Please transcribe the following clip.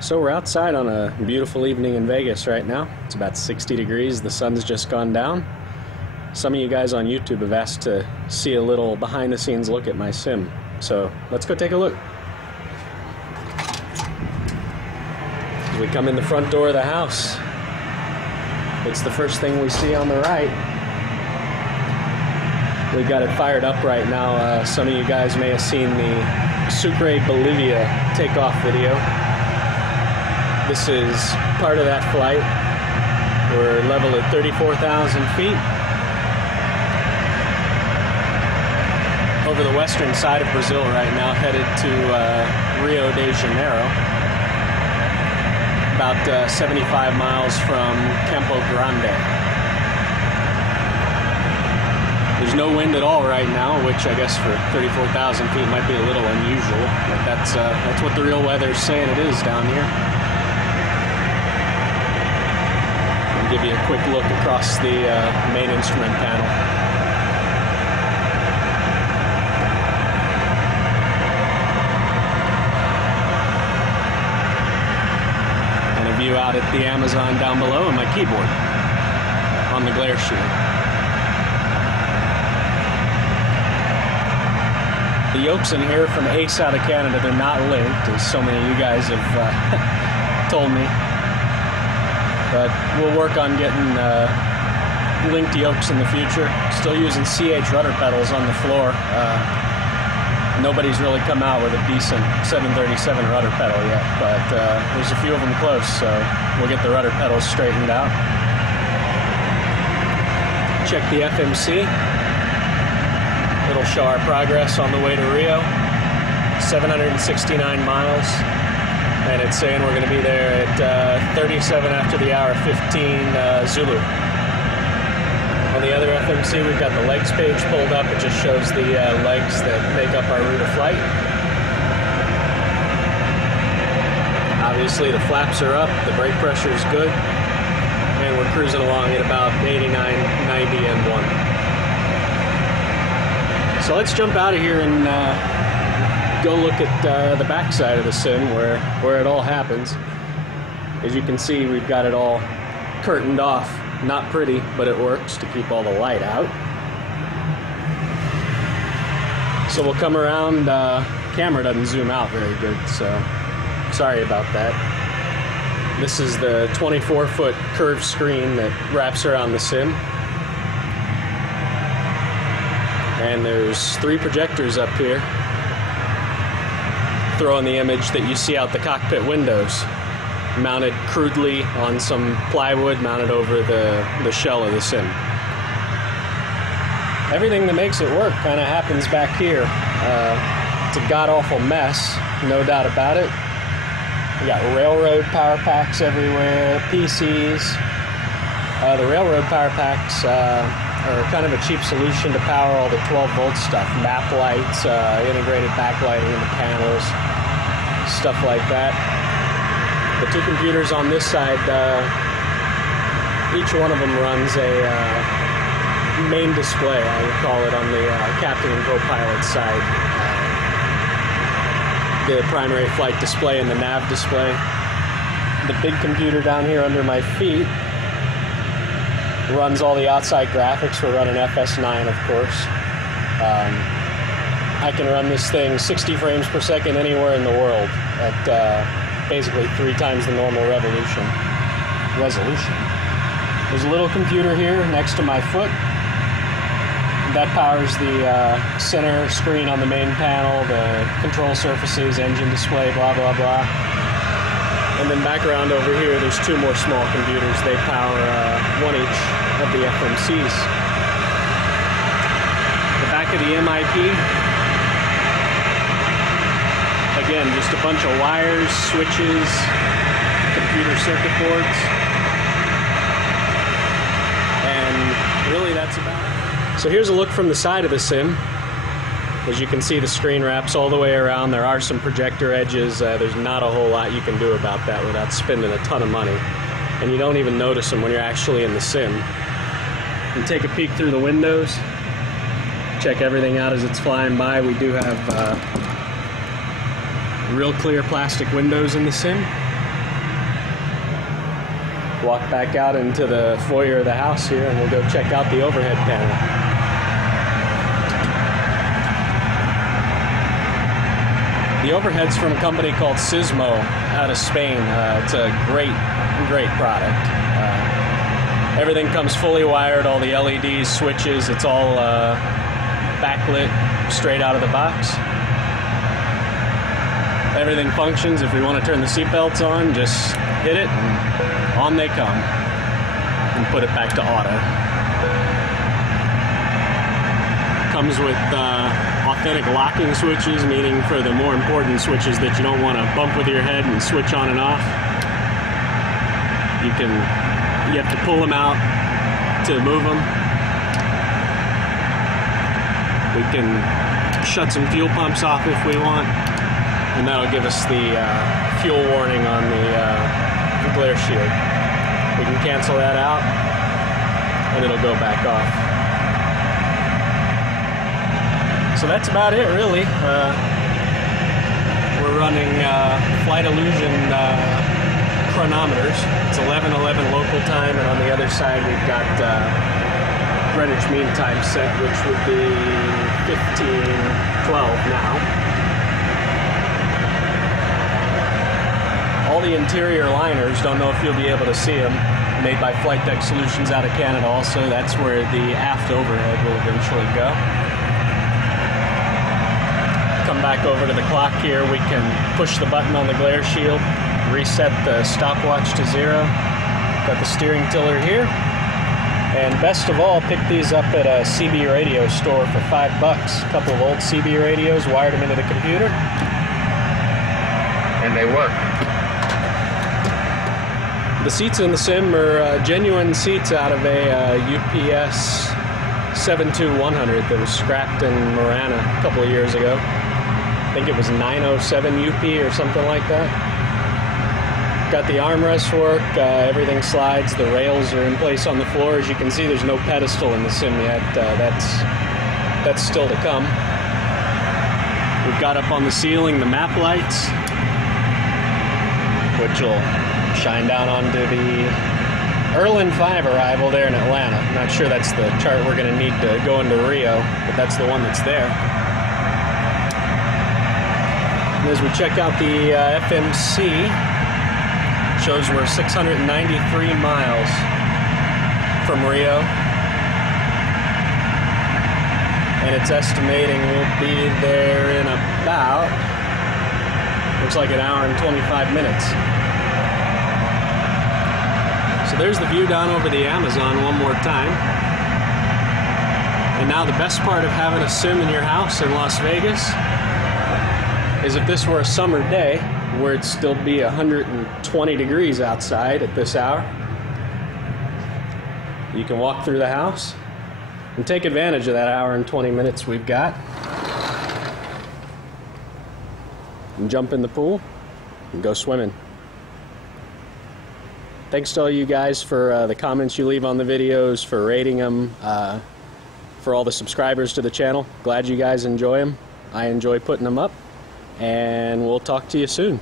So we're outside on a beautiful evening in Vegas right now. It's about 60 degrees, the sun's just gone down. Some of you guys on YouTube have asked to see a little behind the scenes look at my sim. So let's go take a look. As we come in the front door of the house, it's the first thing we see on the right. We've got it fired up right now. Some of you guys may have seen the Sucre, Bolivia takeoff video. This is part of that flight. We're level at 34,000 feet. Over the western side of Brazil right now, headed to Rio de Janeiro. About 75 miles from Campo Grande. There's no wind at all right now, which I guess for 34,000 feet might be a little unusual, but that's what the real weather's saying it is down here. I'll give you a quick look across the main instrument panel. And a view out at the Amazon down below and my keyboard on the glare shield. The yokes in here from Ace out of Canada, they're not linked, as so many of you guys have told me. But we'll work on getting linked yokes in the future. Still using CH rudder pedals on the floor. Nobody's really come out with a decent 737 rudder pedal yet, but there's a few of them close, so we'll get the rudder pedals straightened out. Check the FMC. It'll show our progress on the way to Rio. 769 miles. And it's saying we're going to be there at 37 after the hour 15 Zulu. On the other FMC, we've got the legs page pulled up. It just shows the legs that make up our route of flight. Obviously, the flaps are up. The brake pressure is good. And we're cruising along at about 89, 90, and 1. So let's jump out of here and go look at the back side of the sim where it all happens. As you can see, we've got it all curtained off. Not pretty, but it works to keep all the light out. So we'll come around. Camera doesn't zoom out very good, so sorry about that. This is the 24-foot curved screen that wraps around the sim. And there's 3 projectors up here throwing the image that you see out the cockpit windows, mounted crudely on some plywood mounted over the shell of the sim. Everything that makes it work kind of happens back here. It's a god-awful mess, no doubt about it. We got railroad power packs everywhere, PCs. The railroad power packs are kind of a cheap solution to power all the 12-volt stuff. Map lights, integrated backlighting in the panels, stuff like that. The 2 computers on this side, each one of them runs a main display, I would call it, on the captain and co-pilot side. The primary flight display and the nav display. The big computer down here under my feet runs all the outside graphics. We're running FS9, of course. I can run this thing 60 frames per second anywhere in the world at basically 3 times the normal resolution. There's a little computer here next to my foot. That powers the center screen on the main panel, the control surfaces, engine display, blah, blah, blah. And then back around over here, there's 2 more small computers. They power 1 each of the FMCs. The back of the MIP, again, just a bunch of wires, switches, computer circuit boards, and really that's about it. So here's a look from the side of the sim. As you can see, the screen wraps all the way around. There are some projector edges. There's not a whole lot you can do about that without spending a ton of money. And you don't even notice them when you're actually in the sim. And take a peek through the windows. Check everything out as it's flying by. We do have real clear plastic windows in the sim. walk back out into the foyer of the house here, and we'll go check out the overhead panel. The overhead's from a company called Sismo out of Spain. It's a great product. Everything comes fully wired, all the LEDs, switches, it's all backlit straight out of the box. Everything functions. If we want to turn the seatbelts on, just hit it and on they come, and put it back to auto. Comes with authentic locking switches, meaning for the more important switches that you don't want to bump with your head and switch on and off. You have to pull them out to move them. We can shut some fuel pumps off if we want, and that'll give us the fuel warning on the glare shield. We can cancel that out, and it'll go back off. So that's about it, really. We're running flight illusion chronometers. It's 11:11 local time, and on the other side we've got Greenwich Mean Time set, which would be 15:12 now. All the interior liners, don't know if you'll be able to see them, made by Flight Deck Solutions out of Canada also. That's where the aft overhead will eventually go. Come back over to the clock here, we can push the button on the glare shield, reset the stopwatch to 0. Got the steering tiller here. And best of all, picked these up at a CB radio store for $5. A couple of old CB radios, wired them into the computer, and they work. The seats in the sim are genuine seats out of a UPS 72100 that was scrapped in Marana a couple of years ago. I think it was 907 UP or something like that. Got the armrests work, everything slides, the rails are in place on the floor. As you can see, there's no pedestal in the sim yet. That's still to come. We've got up on the ceiling the map lights, which will shine down onto the Erlin 5 arrival there in Atlanta. I'm not sure that's the chart we're going to need to go into Rio, but that's the one that's there. And as we check out the FMC, it shows we're 693 miles from Rio. And it's estimating we'll be there in about, looks like an hour and 25 minutes. So there's the view down over the Amazon one more time. And now the best part of having a sim in your house in Las Vegas is if this were a summer day where it'd still be 120 degrees outside at this hour, you can walk through the house and take advantage of that hour and 20 minutes we've got, and jump in the pool and go swimming. Thanks to all you guys for the comments you leave on the videos, for rating them, for all the subscribers to the channel. Glad you guys enjoy them. I enjoy putting them up, and we'll talk to you soon.